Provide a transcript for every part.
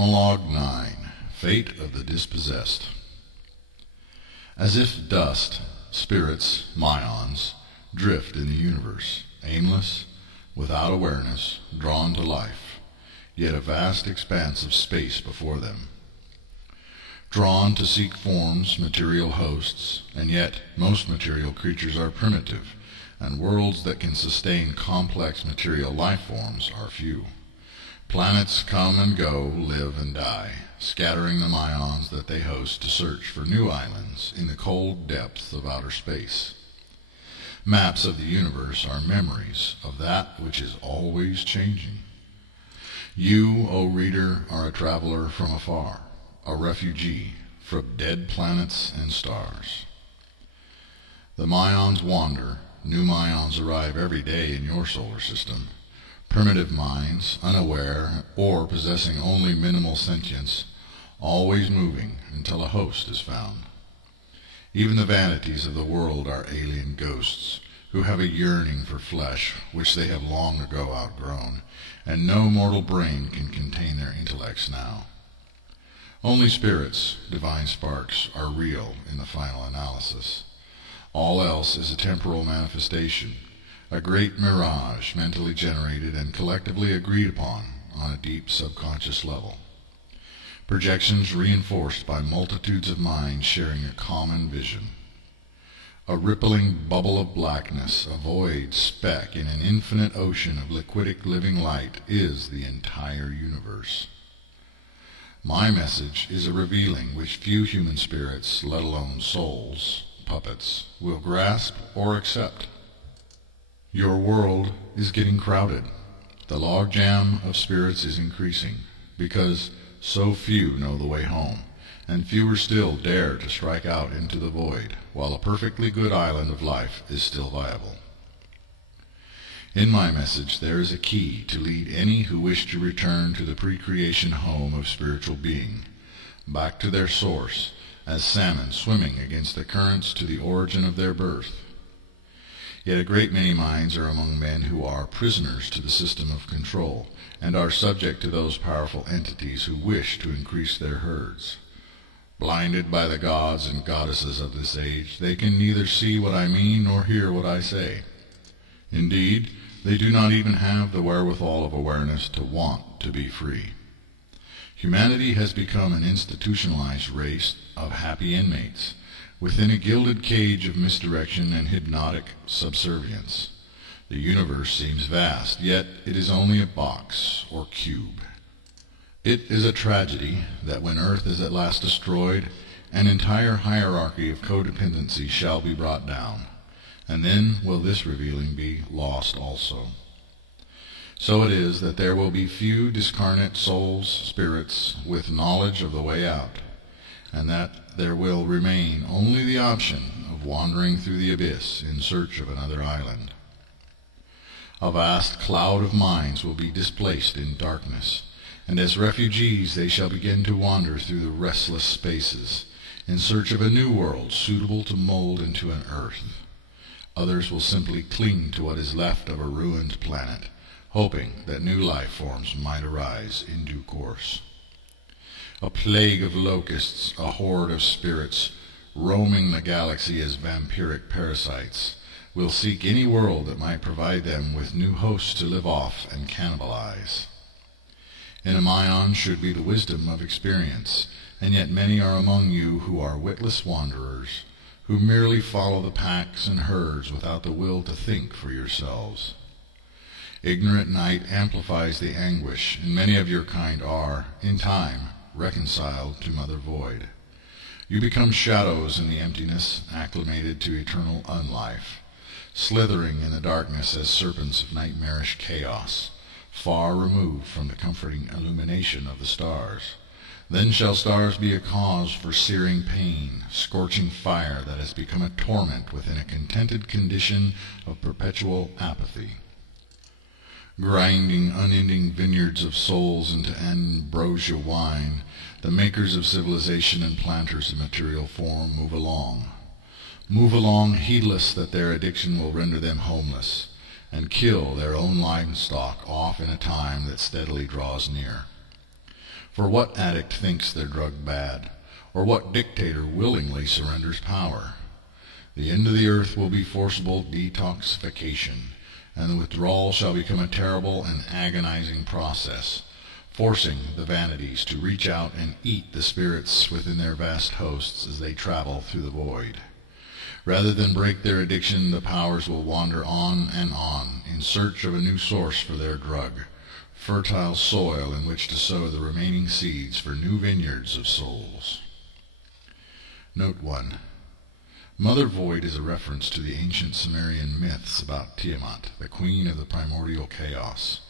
Monologue 9, Fate of the Dispossessed. As if dust, spirits, myons, drift in the universe, aimless, without awareness, drawn to life, yet a vast expanse of space before them. Drawn to seek forms, material hosts, and yet most material creatures are primitive, and worlds that can sustain complex material life forms are few. Planets come and go, live and die, scattering the myons that they host to search for new islands in the cold depths of outer space. Maps of the universe are memories of that which is always changing. You, O reader, are a traveler from afar, a refugee from dead planets and stars. The myons wander, new myons arrive every day in your solar system. Primitive minds, unaware or possessing only minimal sentience, always moving until a host is found. Even the vanities of the world are alien ghosts, who have a yearning for flesh which they have long ago outgrown, and no mortal brain can contain their intellects now. Only spirits, divine sparks, are real in the final analysis. All else is a temporal manifestation, a great mirage mentally generated and collectively agreed upon on a deep subconscious level. Projections reinforced by multitudes of minds sharing a common vision. A rippling bubble of blackness, a void speck in an infinite ocean of liquidic living light is the entire universe. My message is a revealing which few human spirits, let alone souls, puppets, will grasp or accept. Your world is getting crowded. The logjam of spirits is increasing, because so few know the way home, and fewer still dare to strike out into the void, while a perfectly good island of life is still viable. In my message there is a key to lead any who wish to return to the pre-creation home of spiritual being, back to their source, as salmon swimming against the currents to the origin of their birth. Yet a great many minds are among men who are prisoners to the system of control, and are subject to those powerful entities who wish to increase their herds. Blinded by the gods and goddesses of this age, they can neither see what I mean nor hear what I say. Indeed, they do not even have the wherewithal of awareness to want to be free. Humanity has become an institutionalized race of happy inmates, within a gilded cage of misdirection and hypnotic subservience. The universe seems vast, yet it is only a box or cube. It is a tragedy that when Earth is at last destroyed, an entire hierarchy of codependency shall be brought down, and then will this revealing be lost also. So it is that there will be few discarnate souls, spirits, with knowledge of the way out, and that there will remain only the option of wandering through the abyss in search of another island. A vast cloud of minds will be displaced in darkness, and as refugees they shall begin to wander through the restless spaces, in search of a new world suitable to mold into an earth. Others will simply cling to what is left of a ruined planet, hoping that new life forms might arise in due course. A plague of locusts, a horde of spirits, roaming the galaxy as vampiric parasites, will seek any world that might provide them with new hosts to live off and cannibalize. In a myon should be the wisdom of experience, and yet many are among you who are witless wanderers, who merely follow the packs and herds without the will to think for yourselves. Ignorant night amplifies the anguish, and many of your kind are, in time, reconciled to Mother Void. You become shadows in the emptiness, acclimated to eternal unlife, slithering in the darkness as serpents of nightmarish chaos, far removed from the comforting illumination of the stars. Then shall stars be a cause for searing pain, scorching fire that has become a torment within a contented condition of perpetual apathy. Grinding unending vineyards of souls into ambrosia wine, the makers of civilization and planters of material form move along heedless that their addiction will render them homeless, and kill their own livestock off in a time that steadily draws near. For what addict thinks their drug bad? Or what dictator willingly surrenders power? The end of the earth will be forcible detoxification, and the withdrawal shall become a terrible and agonizing process, forcing the vanities to reach out and eat the spirits within their vast hosts as they travel through the void. Rather than break their addiction, the powers will wander on and on in search of a new source for their drug, fertile soil in which to sow the remaining seeds for new vineyards of souls. Note 1. Mother Void is a reference to the ancient Sumerian myths about Tiamat, the queen of the primordial chaos,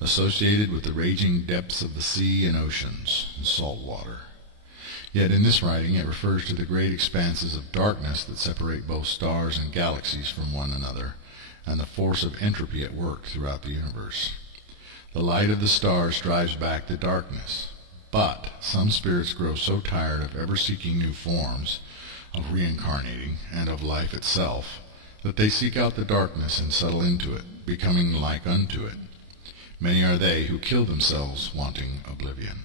associated with the raging depths of the sea and oceans and salt water. Yet in this writing it refers to the great expanses of darkness that separate both stars and galaxies from one another, and the force of entropy at work throughout the universe. The light of the stars drives back the darkness, but some spirits grow so tired of ever seeking new forms, of reincarnating, and of life itself, that they seek out the darkness and settle into it, becoming like unto it. Many are they who kill themselves wanting oblivion.